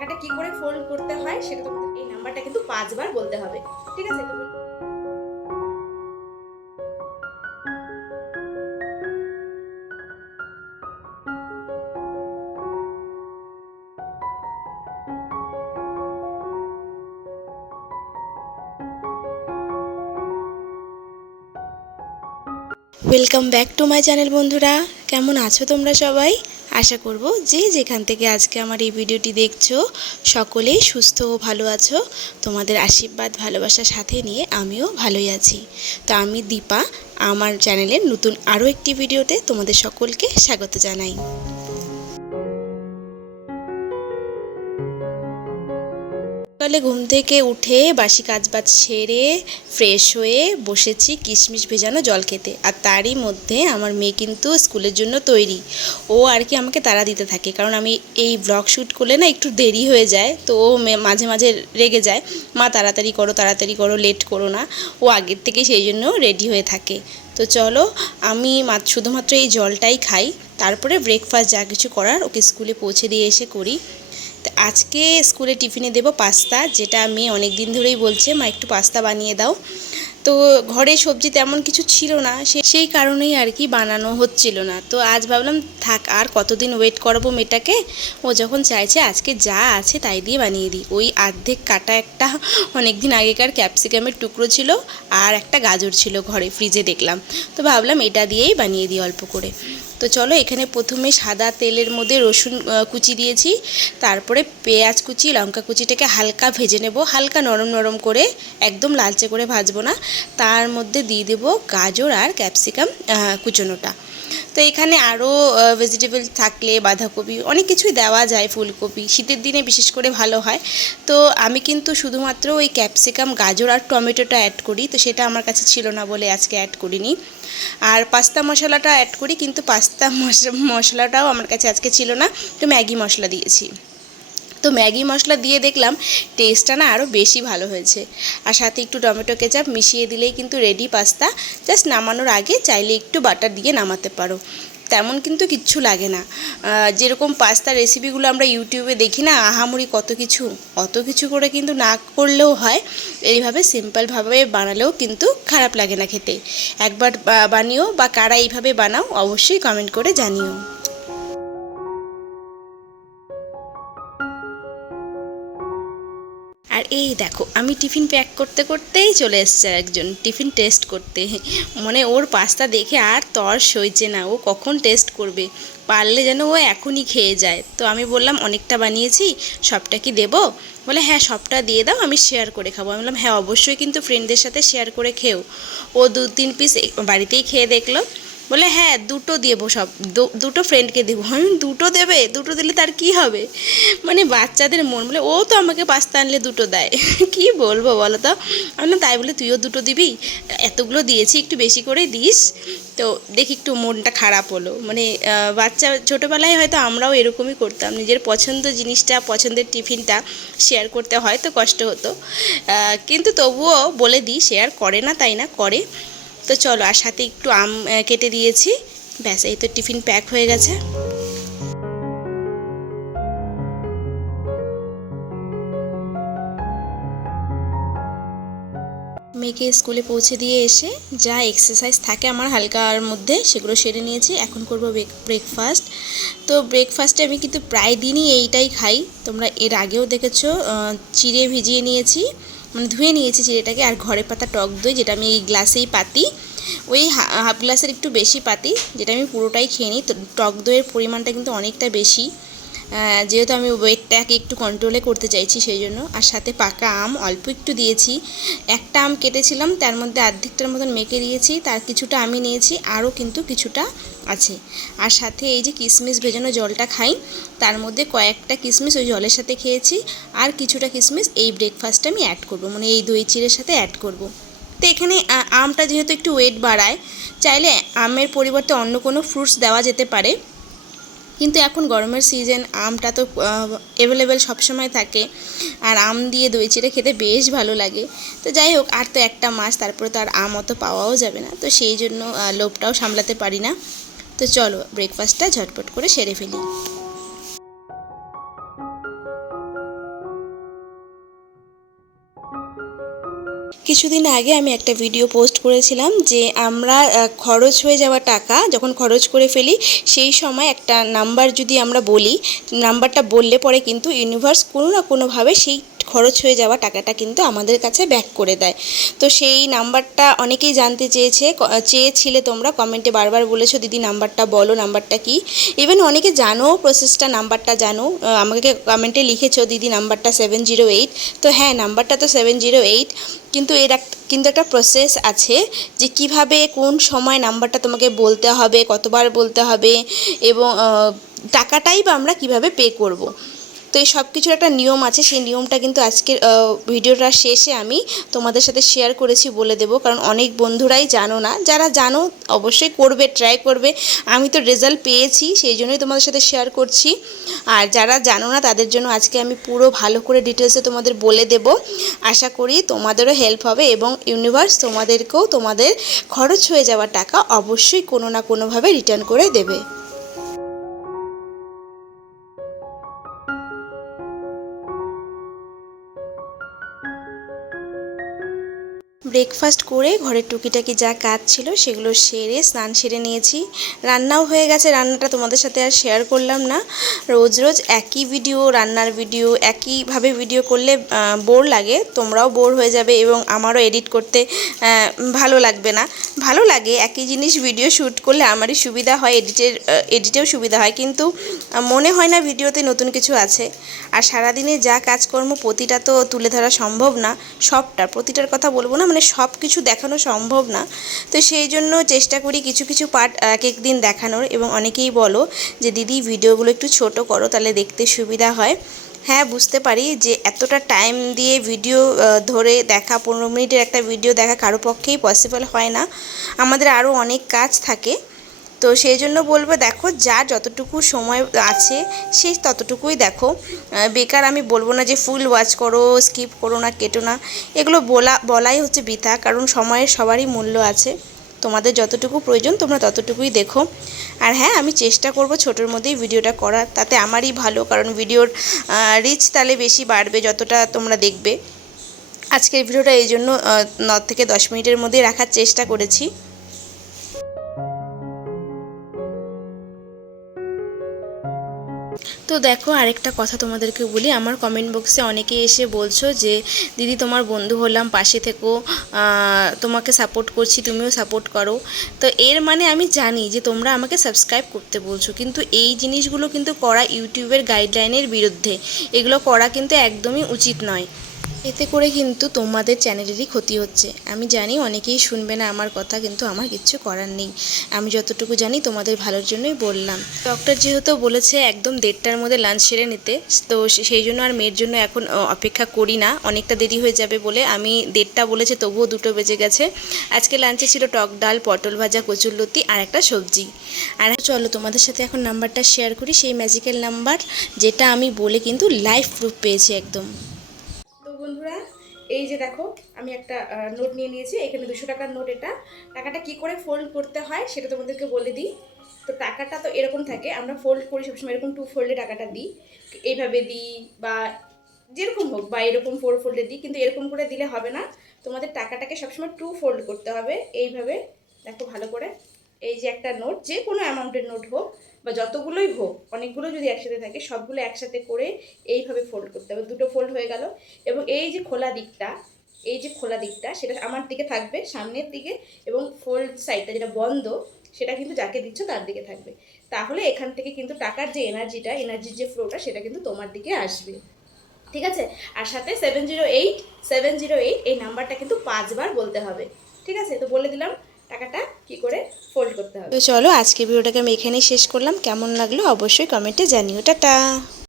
টাকাটা কি করে ফোল্ড করতে হয় সেটা তোমাদের এই নাম্বারটা কিন্তু পাঁচবার বলতে হবে, ঠিক আছে? তো welcome back to my channel বন্ধুরা। কেমন আছো তোমরা সবাই? আশা করব যে যেখান থেকে আজকে আমার এই ভিডিওটি দেখছ, সকলেই সুস্থ ও ভালো আছো। তোমাদের আশীর্বাদ, ভালোবাসার সাথে নিয়ে আমিও ভালোই আছি। তো আমি দীপা, আমার চ্যানেলের নতুন আরও একটি ভিডিওতে তোমাদের সকলকে স্বাগত জানাই। সকালে ঘুম থেকে উঠে বাসি কাজবাজ সেরে ফ্রেশ হয়ে বসেছি কিশমিশ ভেজানো জল খেতে। আর তারই মধ্যে আমার মেয়ে কিন্তু স্কুলের জন্য তৈরি। ও আর কি আমাকে তাড়া দিতে থাকে, কারণ আমি এই ব্লগ শ্যুট করলে না একটু দেরি হয়ে যায়, তো ও মাঝে মাঝে রেগে যায়। মা, তাড়াতাড়ি করো তাড়াতাড়ি করো লেট করো না। ও আগের থেকে সেই জন্য রেডি হয়ে থাকে। তো চলো, আমি মাত্র শুধুমাত্র এই জলটাই খাই। তারপরে ব্রেকফাস্ট যা কিছু করার ওকে স্কুলে পৌঁছে দিয়ে এসে করি। আজকে স্কুলে টিফিনে দেবো পাস্তা, যেটা মেয়ে অনেক দিন ধরেই বলছে, মা, একটু পাস্তা বানিয়ে দাও। তো ঘরে সবজি তেমন কিছু ছিল না সেই কারণেই আর কি বানানো হচ্ছিল না। তো আজ ভাবলাম, থাক, আর কতদিন ওয়েট করাবো মেয়েটাকে? ও যখন চাইছে, আজকে যা আছে তাই দিয়ে বানিয়ে দিই। ওই অর্ধেক কাটা একটা অনেক দিন আগেকার ক্যাপসিকামের টুকরো ছিল আর একটা গাজর ছিল ঘরে ফ্রিজে দেখলাম। তো ভাবলাম, এটা দিয়েই বানিয়ে দিই অল্প করে। তো চলো এখানে প্রথমে সাদা তেলের মধ্যে রসুন কুচি দিয়েছি। তারপরে পেঁয়াজ কুচি, লঙ্কা কুচিটাকে হালকা ভেজে নেব। হালকা নরম নরম করে, একদম লালচে করে ভাজবো না। তার মধ্যে দিয়ে দেবো গাজর আর ক্যাপসিকাম কুচনোটা। তো এখানে আরও ভেজিটেবল থাকলে, বাঁধাকপি, অনেক কিছুই দেওয়া যায় ফুলকপি। শীতের দিনে বিশেষ করে ভালো হয়। তো আমি কিন্তু শুধুমাত্র ওই ক্যাপসিকাম, গাজর আর টমেটোটা অ্যাড করি। তো সেটা আমার কাছে ছিল না বলে আজকে অ্যাড করিনি। আর পাস্তা মশলাটা অ্যাড করি, কিন্তু পাস্তা মশ- মশলাটাও আমার কাছে আজকে ছিল না, তো ম্যাগি মশলা দিয়েছি। তো ম্যাগি মশলা দিয়ে দেখলাম টেস্টটা না আরও বেশি ভালো হয়েছে। আর সাথে একটু টমেটো কেচাপ মিশিয়ে দিলেই কিন্তু রেডি পাস্তা। জাস্ট নামানোর আগে চাইলে একটু বাটার দিয়ে নামাতে পারো। তেমন কিন্তু কিচ্ছু লাগে না। যেরকম পাস্তা রেসিপিগুলো আমরা ইউটিউবে দেখি না, আহামরি কত কিছু, অত কিছু করে কিন্তু না করলেও হয়। এইভাবে সিম্পলভাবে বানালেও কিন্তু খারাপ লাগে না খেতে। একবার বানিও বা কারা এইভাবে বানাও, অবশ্যই কমেন্ট করে জানিও। এই দেখো, আমি টিফিন প্যাক করতে করতেই চলে এসছে একজন টিফিন টেস্ট করতে। মানে ওর পাস্তা দেখে আর তর সইছে না, ও কখন টেস্ট করবে? পারলে যেন ও এখনই খেয়ে যায়। তো আমি বললাম, অনেকটা বানিয়েছি, সবটা কি দেবো? বলে হ্যাঁ সবটা দিয়ে দাও, আমি শেয়ার করে খাব। আমি বললাম হ্যাঁ অবশ্যই, কিন্তু ফ্রেন্ডদের সাথে শেয়ার করে খেও। ও দু তিন পিস বাড়িতেই খেয়ে দেখল। বলে হ্যাঁ দুটো দেবো সব। দুটো ফ্রেন্ডকে দেবো। আমি দুটো দেবে? দুটো দিলে তার কি হবে? মানে বাচ্চাদের মন বলে ও তো আমাকে পাস্তা আনলে দুটো দেয়। কি বলব বলো তো? আমি বললাম, তাই বলে তুইও দুটো দিবি? এতগুলো দিয়েছি একটু বেশি করেই দিস। তো দেখি একটু মনটা খারাপ হলো। মানে বাচ্চা ছোটোবেলায় হয়তো আমরাও এরকমই করতাম। নিজের পছন্দ জিনিসটা পছন্দের টিফিনটা শেয়ার করতে হয়তো কষ্ট হতো। কিন্তু তবুও বলে দিই শেয়ার করে না তাই না? করে। তো চলো, আর সাথে একটু আম কেটে দিয়েছি। ব্যাস, এই তো টিফিন প্যাক হয়ে গেছে। মেয়েকে স্কুলে পৌঁছে দিয়ে এসে যা এক্সারসাইজ থাকে আমার হালকার মধ্যে, সেগুলো সেরে নিয়েছি। এখন করব ব্রেকফাস্ট তো ব্রেকফাস্টে আমি কিন্তু প্রায় দিনই এইটাই খাই। তোমরা এর আগেও দেখেছ চিড়ে ভিজিয়ে নিয়েছি। মানে ধুয়ে নিয়েছি চিড়েটাকে আর ঘরে পাতা টক দই, যেটা আমি এই গ্লাসেই পাতি। ওই হাফ গ্লাসের একটু বেশি পাতি, যেটা আমি পুরোটাই খেয়ে নিই। তো টক দইয়ের পরিমাণটা কিন্তু অনেকটা বেশি। যেহেতু আমি ওয়েটটাকে একটু কন্ট্রোলে করতে চাইছি সেই জন্য। আর সাথে পাকা আম, অল্প একটু দিয়েছি। একটা আম কেটেছিলাম, তার মধ্যে অর্ধেকটার মতন মেখে দিয়েছি। তার কিছুটা আমি নিয়েছি, আরও কিন্তু কিছুটা আছে। আর সাথে এই যে কিশমিশ ভেজানো জলটা খাই, তার মধ্যে কয়েকটা কিশমিশ ওই জলের সাথে খেয়েছি। আর কিছুটা কিশমিশ এই ব্রেকফাস্টে আমি অ্যাড করব মানে এই দই চিড়ের সাথে অ্যাড করব। তো এখানে আমটা যেহেতু একটু ওয়েট বাড়ায়, চাইলে আমের পরিবর্তে অন্য কোনো ফ্রুটস দেওয়া যেতে পারে। কিন্তু এখন গরমের সিজন আমটা তো অ্যাভেলেবেল সবসময় থাকে। আর আম দিয়ে দই চিড়ে খেতে বেশ ভালো লাগে। তো যাই হোক, আর তো একটা মাস, তারপরে তো আর আম অত পাওয়াও যাবে না। তো সেই জন্য লোভটাও সামলাতে পারি না। তো চলো ব্রেকফাস্টটা ঝটপট করে সেরে ফেলি। কিছুদিন আগে আমি একটা ভিডিও পোস্ট করেছিলাম যে আমরা খরচ হয়ে যাওয়া টাকা যখন খরচ করে ফেলি, সেই সময় একটা নাম্বার যদি আমরা বলি নাম্বারটা বললে পরে কিন্তু ইউনিভার্স কোনো না কোনোভাবে সেই খরচ হয়ে যাওয়া টাকাটা কিন্তু আমাদের কাছে ব্যাক করে দেয় তো সেই নাম্বারটা অনেকেই জানতে চেয়েছে চেয়েছিলে তোমরা, কমেন্টে বারবার বলেছ, দিদি, নাম্বারটা বলো, নাম্বারটা কি ইভেন অনেকে জানো প্রসেসটা নাম্বারটা জানো আমাকে কমেন্টে লিখেছো, দিদি, নাম্বারটা সেভেন জিরো এইট তো হ্যাঁ নাম্বারটা তো সেভেন জিরো এইট কিন্তু এর এক, কিন্তু একটা প্রসেস আছে যে কীভাবে, কোন সময় নাম্বারটা তোমাকে বলতে হবে, কতবার বলতে হবে, এবং টাকাটাই বা আমরা কীভাবে পে করব। তো এই সব কিছুর একটা নিয়ম আছে, সেই নিয়মটা কিন্তু আজকের ভিডিওটা শেষে আমি তোমাদের সাথে শেয়ার করেছি বলে দেবো। কারণ অনেক বন্ধুরাই জানো না, যারা জানো অবশ্যই করবে ট্রাই করবে। আমি তো রেজাল্ট পেয়েছি, সেই জন্যই তোমাদের সাথে শেয়ার করছি। আর যারা জানো না, তাদের জন্য আজকে আমি পুরো ভালো করে ডিটেলসে তোমাদের বলে দেব। আশা করি তোমাদেরও হেল্প হবে এবং ইউনিভার্স তোমাদেরকেও তোমাদের খরচ হয়ে যাওয়া টাকা অবশ্যই কোনো না কোনোভাবে রিটার্ন করে দেবে। ব্রেকফাস্ট করে ঘরের টুকিটাকি যা কাজ ছিল সেগুলো সেরে, স্নান সেরে নিয়েছি। রান্নাও হয়ে গেছে, রান্নাটা তোমাদের সাথে আর শেয়ার করলাম না। রোজ রোজ একই ভিডিও রান্নার ভিডিও একইভাবে ভিডিও করলে বোর লাগে, তোমরাও বোর হয়ে যাবে এবং আমারও এডিট করতে ভালো লাগবে না। ভালো লাগে, একই জিনিস ভিডিও শ্যুট করলে আমারই সুবিধা হয় এডিটের এডিটেও সুবিধা হয়, কিন্তু মনে হয় না ভিডিওতে নতুন কিছু আছে। আর সারাদিনে যা কাজকর্ম প্রতিটা তো তুলে ধরা সম্ভব না, সবটা, প্রতিটার কথা বলব না মানে সব কিছু দেখানো সম্ভব না। তো সেই জন্য চেষ্টা করি কিছু কিছু পার্ট এক এক দিন দেখানোর এবং অনেকেই বলো যে, দিদি, ভিডিওগুলো একটু ছোট করো তাহলে দেখতে সুবিধা হয়। হ্যাঁ বুঝতে পারি যে, এতটা টাইম দিয়ে ভিডিও ধরে দেখা, পনেরো মিনিটের একটা ভিডিও দেখা কারও পক্ষেই পসিবল হয় না। আমাদের আরও অনেক কাজ থাকে। তো সেই জন্য বলব, দেখো, যা যতটুকু সময় আছে সেই ততটুকুই দেখো। বেকার আমি বলব না যে ফুল ওয়াচ করো স্কিপ করো না, কেটো না। এগুলো বলা, বলাই হচ্ছে বৃথা, কারণ সময়ের সবারই মূল্য আছে। তোমাদের যতটুকু প্রয়োজন, তোমরা ততটুকুই দেখো। আর হ্যাঁ আমি চেষ্টা করব ছোটোর মধ্যেই ভিডিওটা করার, তাতে আমারই ভালো, কারণ ভিডিওর রিচ তাহলে বেশি বাড়বে যতটা তোমরা দেখবে। আজকের ভিডিওটা এই জন্য ন থেকে দশ মিনিটের মধ্যে রাখার চেষ্টা করেছি। তো দেখো, আরেকটা কথা তোমাদেরকে বলি। আমার কমেন্ট বক্সে অনেকে এসে বলছো যে, দিদি, তোমার বন্ধু হলাম, পাশে থেকো। তোমাকে সাপোর্ট করছি, তুমিও সাপোর্ট করো। তো এর মানে আমি জানি যে, তোমরা আমাকে সাবস্ক্রাইব করতে বলছো। কিন্তু এই জিনিসগুলো কিন্তু করা ইউটিউবের গাইডলাইনের বিরুদ্ধে। এগুলো করা কিন্তু একদমই উচিত নয়। এতে করে কিন্তু তোমাদের চ্যানেলেরই ক্ষতি হচ্ছে। আমি জানি অনেকেই শুনবে না আমার কথা, কিন্তু আমার কিচ্ছু করার নেই। আমি যতটুকু জানি তোমাদের ভালোর জন্যই বললাম। ডক্টর যেহেতু বলেছে একদম দেড়টার মধ্যে লাঞ্চ সেরে নিতে, তো সেই জন্য আর মেয়ের জন্য এখন অপেক্ষা করি না। অনেকটা দেরি হয়ে যাবে বলে আমি দেড়টা বলেছে, তবুও দুটো বেজে গেছে। আজকে লাঞ্চে ছিল টক ডাল, পটল ভাজা কচুরলতি আর একটা সবজি। আর চলো তোমাদের সাথে এখন নাম্বারটা শেয়ার করি, সেই ম্যাজিক্যাল নাম্বার যেটা আমি বলে কিন্তু লাইভ প্রুফ পেয়েছি একদম। বন্ধুরা, এই যে দেখো, আমি একটা নোট নিয়ে নিয়েছি, এখানে দুশো টাকার নোট এটা। টাকাটা কি করে ফোল্ড করতে হয় সেটা তোমাদেরকে বলে দিই। তো টাকাটা তো এরকম থাকে, আমরা ফোল্ড করি সবসময় এরকম টু ফোল্ডে টাকাটা দিই। এইভাবে দিই বা যেরকম হোক, বা এরকম ফোর ফোল্ডে দিই, কিন্তু এরকম করে দিলে হবে না। তোমাদের টাকাটাকে সবসময় টু ফোল্ড করতে হবে, এইভাবে দেখো ভালো করে। এই যে একটা নোট যে কোনো অ্যামাউন্টের নোট হোক বা যতগুলোই হোক, অনেকগুলো যদি একসাথে থাকে, সবগুলো একসাথে করে এইভাবে ফোল্ড করতে হবে। দুটো ফোল্ড হয়ে গেল। এবং এই যে খোলা দিকটা, এই যে খোলা দিকটা, সেটা আমার দিকে থাকবে, সামনের দিকে এবং ফোল্ড সাইডটা যেটা বন্ধ, সেটা কিন্তু যাকে দিচ্ছ তার দিকে থাকবে। তাহলে এখান থেকে কিন্তু টাকার যে এনার্জিটা এনার্জির যে ফ্লোটা সেটা কিন্তু তোমার দিকে আসবে। ঠিক আছে? আর সাথে seven zero eight seven zero eight এই নাম্বারটা কিন্তু পাঁচবার বলতে হবে। ঠিক আছে? তো বলে দিলাম টাকাটা কি করে ফোল্ড করতে হবে? তো চলো আজকে ভিডিওটাকে আমি এখানেই শেষ করলাম। কেমন লাগল অবশ্যই কমেন্টে জানিও। টাটা!